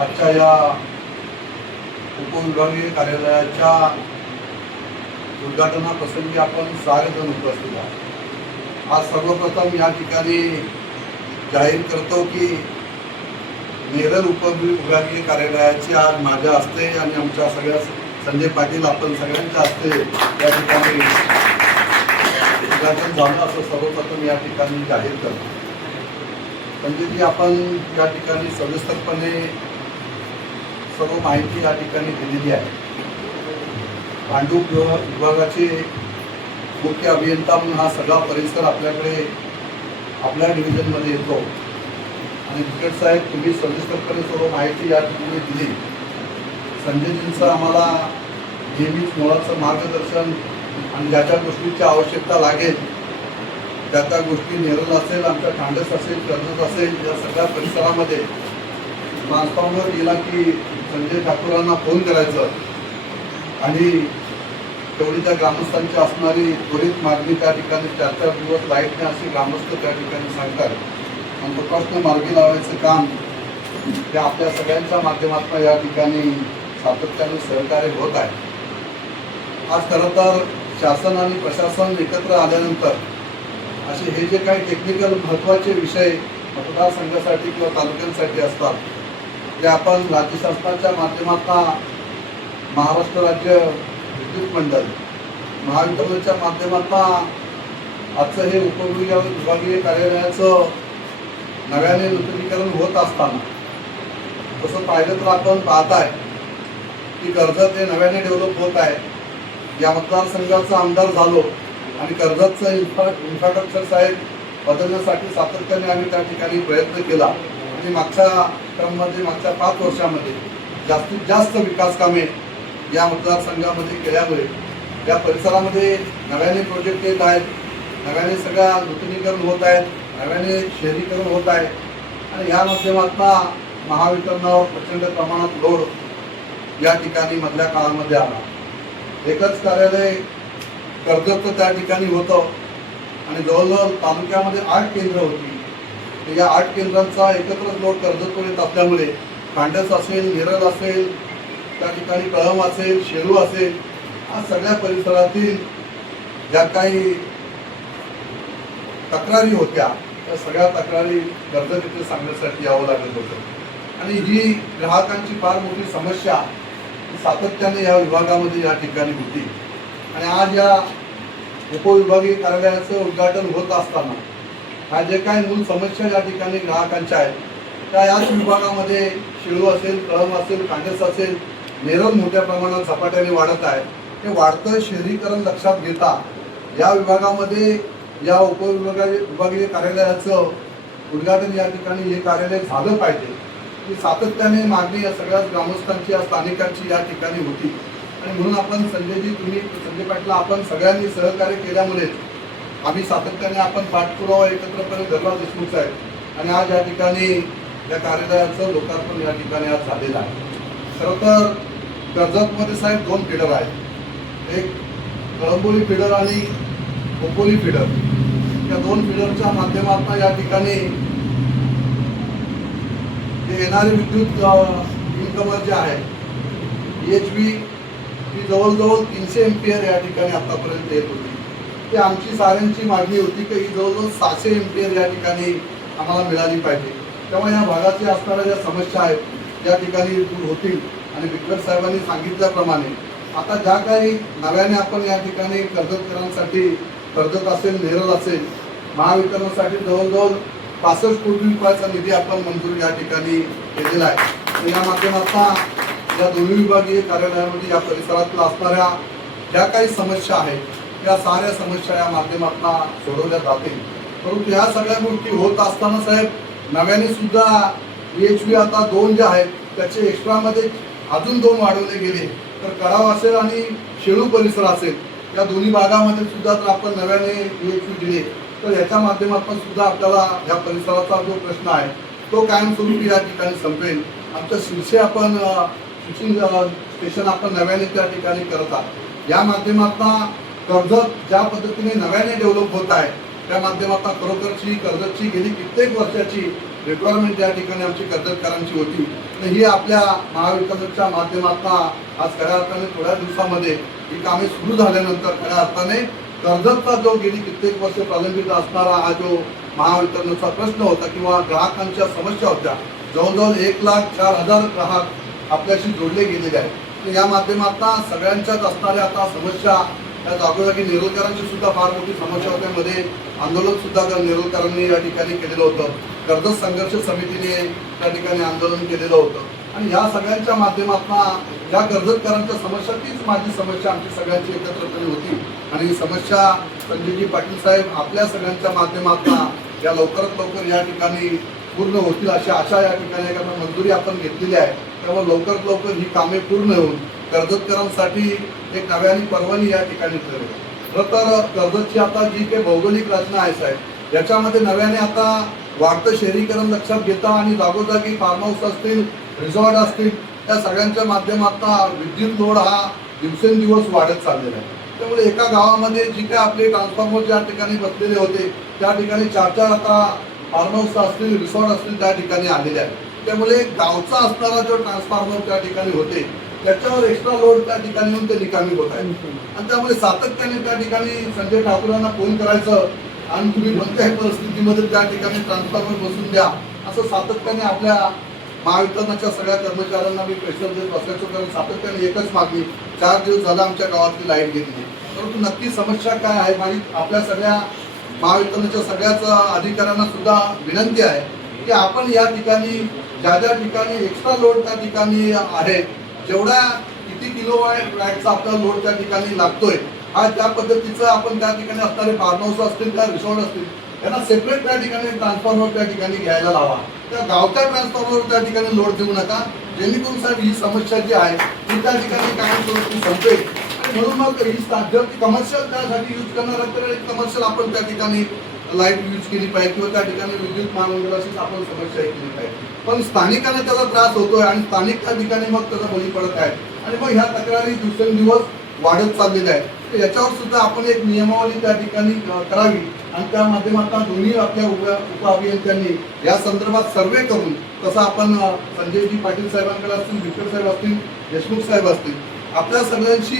आजच्या या उपविभागीय कार्यालयाच्या उद्घाटनाप्रसंगी आपण सारेजण उपस्थित आहात। आज सर्वप्रथम या ठिकाणी जाहीर करतो की नेरळ उपविभागीय कार्यालयाची आज माझ्या हस्ते आणि आमच्या सगळ्या संजय पाटील आपण सगळ्यांच्या हस्ते या ठिकाणी उद्घाटन झालं असं सर्वप्रथम या ठिकाणी जाहीर करतो। संजयजी, आपण या ठिकाणी सविस्तरपणे सर्व माहिती या ठिकाणी दिलेली आहे। भांडूप विभागाचे मुख्य अभियंता म्हणून हा सगळा परिसर आपल्याकडे आपल्या डिव्हिजनमध्ये येतो आणि बिकट साहेब तुम्ही सविस्तरपणे सर्व माहिती या ठिकाणी दिली। संजयजींचं आम्हाला नेहमीच मुळाचं मार्गदर्शन आणि ज्या ज्या गोष्टीची आवश्यकता लागेल त्या गोष्टी नेरळ असेल, आमच्या ठांडस असेल, कर्जत असेल, या सगळ्या परिसरामध्ये ट्रान्सफॉर्मर गेला की संजय ठाकूरांना फोन करायचं आणि तेवढी त्या ग्रामस्थांची असणारी त्वरित मागणी त्या ठिकाणी 4-4 दिवस लाईट नाही अशी ग्रामस्थ त्या ठिकाणी सांगतात आणि तो प्रश्न मार्गी लावायचं काम ते आपल्या सगळ्यांच्या माध्यमातून या ठिकाणी सातत्याने सहकार्य होत आहे। आज खरं तर शासन आणि प्रशासन एकत्र आल्यानंतर असे हे जे काही टेक्निकल महत्त्वाचे विषय मतदारसंघासाठी किंवा तालुक्यांसाठी असतात ते आपण राज्य शासनाच्या माध्यमातून महाराष्ट्र राज्य विद्युत मंडळ महावितरणच्या माध्यमातून आजचं हे उपविभागीय कार्यालयाचं नव्याने नूतनीकरण होत असताना तसं पाहिलं तर आपण पाहताय की कर्जत हे नव्याने डेव्हलप होत आहे। या मतदारसंघाचा आमदार झालो आणि कर्जतचं इन्फ्रास्ट्रक्चर साहेब बदलण्यासाठी सातत्याने आम्ही त्या ठिकाणी प्रयत्न केला आणि मागच्या क्रममध्ये मागच्या 5 वर्षामध्ये जास्तीत जास्त विकास कामे या मतदारसंघामध्ये केल्यामुळे या परिसरामध्ये नव्याने प्रोजेक्ट येत आहेत, नव्याने सगळ्या नूतनीकरण होत आहेत, नव्याने शहरीकरण होत आहे आणि या माध्यमातून महावितरणावर प्रचंड प्रमाणात लोड या ठिकाणी मधल्या काळामध्ये आला। एकच कार्यालय कर्जत त्या ठिकाणी होतं आणि जवळजवळ तालुक्यामध्ये 8 केंद्र होती। या 8 केंद्रांचा एकत्र लोड कर्जतवर येत असल्यामुळे खांडस असेल, नेरळ असेल, त्या ठिकाणी कळंब असेल, शेलू असेल, या सगळ्या परिसरातील ज्या काही तक्रारी होत्या त्या सगळ्या तक्रारी कर्जत येथे सांगण्यासाठी यावं लागत होतं आणि ही ग्राहकांची फार मोठी समस्या सातत्याने या विभागामध्ये या ठिकाणी होती आणि आज या उपविभागीय कार्यालयाचं उद्घाटन होत असताना ह्या जे काही मूल समस्या या ठिकाणी ग्राहकांच्या आहेत त्या याच विभागामध्ये शेळू असेल, कळंब असेल, कांडस असेल, नेरळ मोठ्या प्रमाणात झपाट्याने वाढत आहे। हे वाढतं शहरीकरण लक्षात घेता या विभागामध्ये या विभागीय कार्यालयाचं उद्घाटन या ठिकाणी हे कार्यालय झालं पाहिजे ही सातत्याने मागणी या सगळ्या ग्रामस्थांची या स्थानिकांची या ठिकाणी होती आणि म्हणून आपण संजय पाटील आपण सगळ्यांनी सहकार्य केल्यामुळे आम्ही सातत्याने आपण पाठपुरावा एकत्रपणे धरला देशमुख आहे आणि आज या ठिकाणी या कार्यालयाचं लोकार्पण या ठिकाणी आज झालेलं आहे। खरं तर कर्जतमध्ये साहेब 2 फीडर आहेत, एक कळंबोली फीडर आणि खोपोली फीडर। या 2 फीडरच्या माध्यमातून या ठिकाणी जे येणारे विद्युत इन्कमर जे आहे EHV ही जवळजवळ 300 एम्पियर या ठिकाणी आतापर्यंत येत होती। ती आमची साऱ्यांची मागणी होती की ही जवळजवळ 600 एम्पियर या ठिकाणी आम्हाला मिळाली पाहिजे। तेव्हा या भागाची असणाऱ्या ज्या समस्या आहेत या ठिकाणी दूर होतील आणि बिकट साहेबांनी सांगितल्याप्रमाणे आता ज्या काही नव्याने आपण या ठिकाणी कर्जतकरांसाठी कर्जत असेल, नेरळ असेल, महावितरणासाठी जवळजवळ 65 कोटी रुपयाचा निधी आपण मंजूर या ठिकाणी केलेला आहे। या माध्यमातून या दोन्ही विभागीय कार्यालयामध्ये या परिसरातील असणाऱ्या ज्या काही समस्या आहेत त्या साऱ्या समस्या या माध्यमातून सोडवल्या जातील। परंतु या सगळ्या गोष्टी होत असताना साहेब नव्याने सुद्धा EHV आता 2 जे आहेत त्याचे एक्स्ट्रामध्ये अजून 2 वाढवले गेले तर कडाव असेल आणि शेळू परिसर असेल या दोन्ही भागामध्ये सुद्धा जर आपण नव्याने EHV दिले तर याच्या माध्यमातून सुद्धा आपल्याला या परिसराचा जो प्रश्न आहे तो कायमस्वरूपी या ठिकाणी संपेल। आमच्या शिरसे आपण स्विचिंग स्टेशन आपण नव्याने त्या ठिकाणी करत आहात। या माध्यमातून कर्जत ज्या पद्धतीने नव्याने डेव्हलप होत आहे त्या माध्यमातून खरोखरची कर्जतची गेली कित्येक वर्षाची रिक्वायरमेंट या ठिकाणी आमची कर्जतकरांची होती. तर ही आपल्या महाविकासच्या माध्यमातून आज खऱ्या अर्थाने थोड्या दिवसामध्ये ही कामे सुरू झाल्यानंतर खऱ्या अर्थाने कर्जतचा जो गेली कित्येक वर्ष प्रलंबित असणारा हा जो महावितरणचा प्रश्न होता किंवा ग्राहकांच्या समस्या होत्या, जवळजवळ 1,04,000 ग्राहक आपल्याशी जोडले गेलेले आहेत. तर या माध्यमातून सगळ्यांच्याच असणाऱ्या आता समस्या त्या जागोजागी नेरुलकरांची सुद्धा फार मोठी समस्या होत्या. मध्ये आंदोलन सुद्धा नेरुलकरांनी या ठिकाणी केलेलं होतं. कर्जत संघर्ष समितीने त्या ठिकाणी आंदोलन केलेलं होतं. आणि ह्या सगळ्यांच्या माध्यमातून ज्या कर्जतकरांच्या समस्या तीच माझी समस्या आमची सगळ्यांची एकत्रपणे होती. आणि ही समस्या संजयजी पाटील साहेब आपल्या सगळ्यांच्या माध्यमातून या लवकरात लवकर या ठिकाणी पूर्ण होतील अशी आशा या ठिकाणी एका मंजुरी आपण घेतलेली आहे. त्यामुळे लवकरात लवकर ही कामे पूर्ण होऊन कर्जतकरांसाठी एक नव्याने पर्वणी या ठिकाणी ठरेल. खरं तर कर्जतची आता जी काही भौगोलिक रचना आहे साहेब, याच्यामध्ये नव्याने आता वाढतं शहरीकरण लक्षात घेता आणि जागोजागी फार्म हाऊस असतील, रिसॉर्ट असतील, त्या सगळ्यांच्या माध्यमातून विद्युत लोड हा दिवसेंदिवस वाढत चाललेला आहे. त्यामुळे एका गावामध्ये जी काही आपले ट्रान्सफॉर्मर ज्या ठिकाणी बसलेले होते त्या ठिकाणी 4-4 आता फार्म हाऊस असतील, रिसॉर्ट असतील त्या ठिकाणी आलेले आहेत. त्यामुळे गावचा असणारा जो ट्रान्सफॉर्मर त्या ठिकाणी होते त्याच्यावर एक्स्ट्रा लोड त्या ठिकाणी येऊन ते रिकामी होत आहे. आणि त्यामुळे सातत्याने त्या ठिकाणी संजय ठाकूरांना फोन करायचं आणि तुम्ही कोणत्याही परिस्थितीमध्ये त्या ठिकाणी ट्रान्सफॉर्मर बसून द्या असं सातत्याने आपल्या महावितरणाच्या सगळ्या कर्मचाऱ्यांना मी प्रेशर देत बसायचो. कारण सातत्याने एकच मागणी, 4 दिवस झाला आमच्या गावातली लाईट गेली नाही. परंतु नक्की समस्या काय आहे माहीत आपल्या सगळ्या महावितरणाच्या सगळ्याच अधिकाऱ्यांना सुद्धा विनंती आहे की आपण या ठिकाणी ज्या ज्या ठिकाणी एक्स्ट्रा लोड त्या ठिकाणी आहे, जेवढा किती किलोवॅटचा आपला लोड त्या ठिकाणी लागतोय, हा त्या पद्धतीचं आपण त्या ठिकाणी असणारे फार्म हाऊस असतील त्या रिसॉर्ट असतील त्यांना सेपरेट त्या ठिकाणी ट्रान्सफॉर्मर त्या ठिकाणी घ्यायला लावा. त्या गावच्या ट्रान्सफॉर्मर त्या ठिकाणी लोड देऊ नका, जेणेकरून साहेब ही समस्या जी आहे ती त्या ठिकाणी कायमस्वरूपी संपेल. आणि म्हणून मग ही जर ती कमर्शियल त्यासाठी यूज करणार तर कमर्शियल आपण त्या ठिकाणी लाईट यूज केली पाहिजे किंवा त्या ठिकाणी विद्युत महामंडळाशीच आपण समस्या केली पाहिजे. पण स्थानिकांना त्याचा त्रास होतोय आणि स्थानिक त्या ठिकाणी मग त्याचा बळी पडत आहे आणि मग ह्या तक्रारी दिवसेंदिवस वाढत चाललेल्या आहेत. तर याच्यावर सुद्धा आपण एक नियमावली त्या ठिकाणी करावी आणि त्या माध्यमातून दोन्ही आपल्या उपअभियंत्यांनी या संदर्भात सर्वे करून, तसं आपण संजयजी पाटील साहेबांकडे असतील, विक्टर साहेब असतील, देशमुख साहेब असतील, आपल्या सगळ्यांशी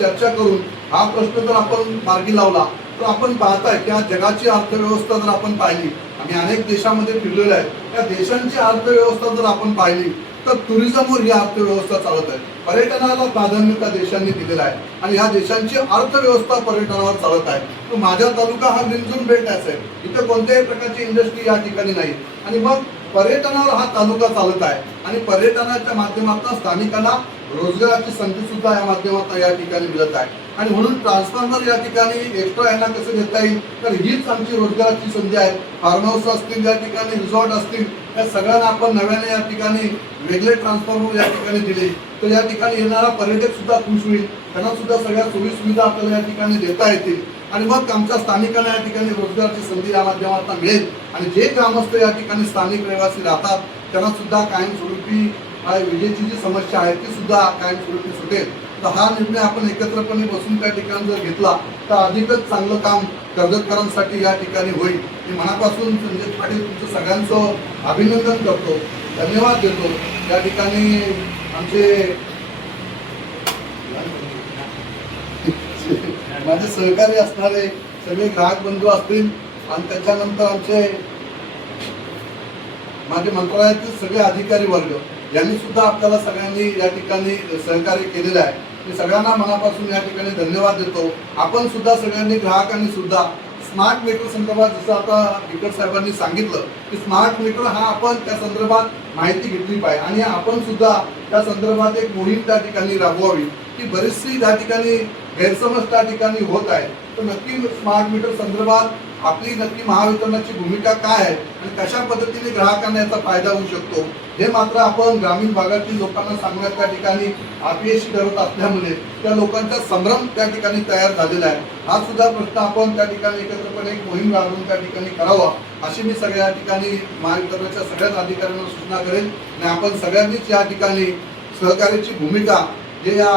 चर्चा करून हा प्रश्न जर आपण मार्गी लावला तर आपण पाहताय की आज जगाची अर्थव्यवस्था जर आपण पाहिली, आम्ही अनेक देशामध्ये फिरलेलो आहे, त्या देशांची अर्थव्यवस्था जर आपण पाहिली तर टुरिझमवर ही अर्थव्यवस्था चालत आहे. पर्यटनाला प्राधान्य त्या देशांनी दिलेलं आहे आणि ह्या देशांची अर्थव्यवस्था पर्यटनावर चालत आहे. तर माझा तालुका हा ग्रीन बेल्ट आहे, इथे कोणत्याही प्रकारची इंडस्ट्री या ठिकाणी नाही आणि मग पर्यटनावर हा तालुका चालत आहे आणि पर्यटनाच्या माध्यमातून स्थानिकांना रोजगाराची संधी सुद्धा या माध्यमातून या ठिकाणी मिळत आहे. आणि म्हणून ट्रान्सफॉर्मर या ठिकाणी एक्स्ट्रा यांना कसं देता येईल तर हीच आमची रोजगाराची संधी आहे. फार्म हाऊस असतील, या ठिकाणी रिसॉर्ट असतील, या सगळ्यांना आपण नव्याने या ठिकाणी वेगळे ट्रान्सफॉर्मर या ठिकाणी दिले तर या ठिकाणी येणारा पर्यटक सुद्धा खुश होईल, त्यांना सुद्धा सगळ्या सोयीसुविधा आपल्याला या ठिकाणी देता येतील आणि मग आमच्या स्थानिकांना या ठिकाणी रोजगाराची संधी या माध्यमातून मिळेल आणि जे ग्रामस्थ या ठिकाणी स्थानिक रहिवासी राहतात त्यांना सुद्धा कायमस्वरूपी विजेची जी समस्या आहे ती सुद्धा कायमस्वरूपी सुटेल. तर हा निर्णय आपण एकत्रपणे बसून त्या ठिकाणी जर घेतला तर अधिकच चांगलं काम कर्जतकरांसाठी या ठिकाणी होईल. मी मनापासून संजय पाटील तुमचं सगळ्यांचं अभिनंदन करतो, धन्यवाद देतो. या ठिकाणी आमचे माझे सहकारी असणारे सगळे ग्राहक बंधू असतील आणि त्याच्यानंतर आमचे माझे मंत्रालयातील सगळे अधिकारी वर्ग यांनी सुद्धा आपल्याला सगळ्यांनी या ठिकाणी सहकार्य केलेलं आहे. मी सगळ्यांना मनापासून या ठिकाणी धन्यवाद देतो. आपण सुद्धा सगळ्यांनी ग्राहकांनी सुद्धा स्मार्ट मीटर संदर्भात जसं आता विक्टर साहेबांनी सांगितलं की स्मार्ट मीटर हा आपण त्या संदर्भात माहिती घेतली पाहिजे आणि आपण सुद्धा त्या संदर्भात एक मोहीम त्या ठिकाणी राबवावी की बरीचशी त्या ठिकाणी गैरसमज त्या ठिकाणी होत आहे. तर नक्की स्मार्ट मीटर संदर्भात आपली नक्की महावितरणाची भूमिका काय आहे आणि कशा पद्धतीने ग्राहकांना याचा फायदा होऊ शकतो हे मात्र आपण ग्रामीण भागातील लोकांना सांगण्यात त्या ठिकाणी अपयशी ठरत असल्यामुळे त्या लोकांचा संभ्रम त्या ठिकाणी तयार झालेला आहे. हा सुद्धा प्रश्न आपण त्या ठिकाणी एकत्रपणे एक मोहीम राबवून त्या ठिकाणी करावा अशी मी सगळ्या ठिकाणी महावितरणाच्या सगळ्याच अधिकाऱ्यांना सूचना करेन आणि आपण सगळ्यांनीच या ठिकाणी सहकार्याची भूमिका जे या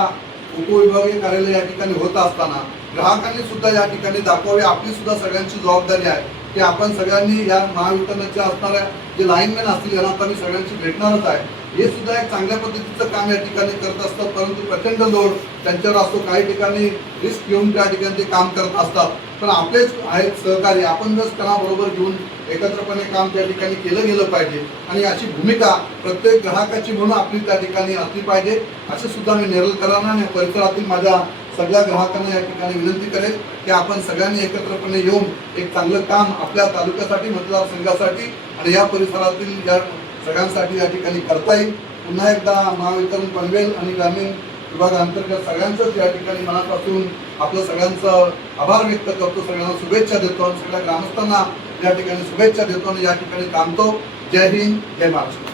उपविभागीय कार्यालय या ठिकाणी होत असताना ग्राहकांनी सुद्धा या ठिकाणी दाखवावी. आपली सुद्धा सगळ्यांची जबाबदारी आहे की आपण सगळ्यांनी या महावितरणाच्या असणाऱ्या जे लाईनमॅन असतील यांना आता मी सगळ्यांशी भेटणारच आहे. हे सुद्धा एक चांगल्या पद्धतीचं काम या ठिकाणी करत असतात, परंतु प्रचंड लोड त्यांच्यावर असतो. काही ठिकाणी रिस्क घेऊन त्या ठिकाणी ते काम करत असतात. पण आपलेच आहेत सहकारी, आपण जर बरोबर घेऊन एकत्रपणे काम त्या ठिकाणी केलं गेलं पाहिजे आणि अशी भूमिका प्रत्येक ग्राहकाची म्हणून आपली त्या ठिकाणी असली पाहिजे, असे सुद्धा मी नेरळकरांना आणि परिसरातील माझ्या सगळ्या ग्राहकांना या ठिकाणी विनंती करेन की आपण सगळ्यांनी एकत्रपणे येऊन एक चांगलं काम आपल्या तालुक्यासाठी, मतदारसंघासाठी आणि या परिसरातील या सगळ्यांसाठी या ठिकाणी करता येईल. पुन्हा एकदा महावितरण पनवेल आणि ग्रामीण विभागाअंतर्गत सगळ्यांचंच या ठिकाणी मनापासून आपलं सगळ्यांचं आभार व्यक्त करतो, सगळ्यांना शुभेच्छा देतो आणि सगळ्या ग्रामस्थांना या ठिकाणी शुभेच्छा देतो आणि या ठिकाणी थांबतो. जय हिंद, जय महाराष्ट्र.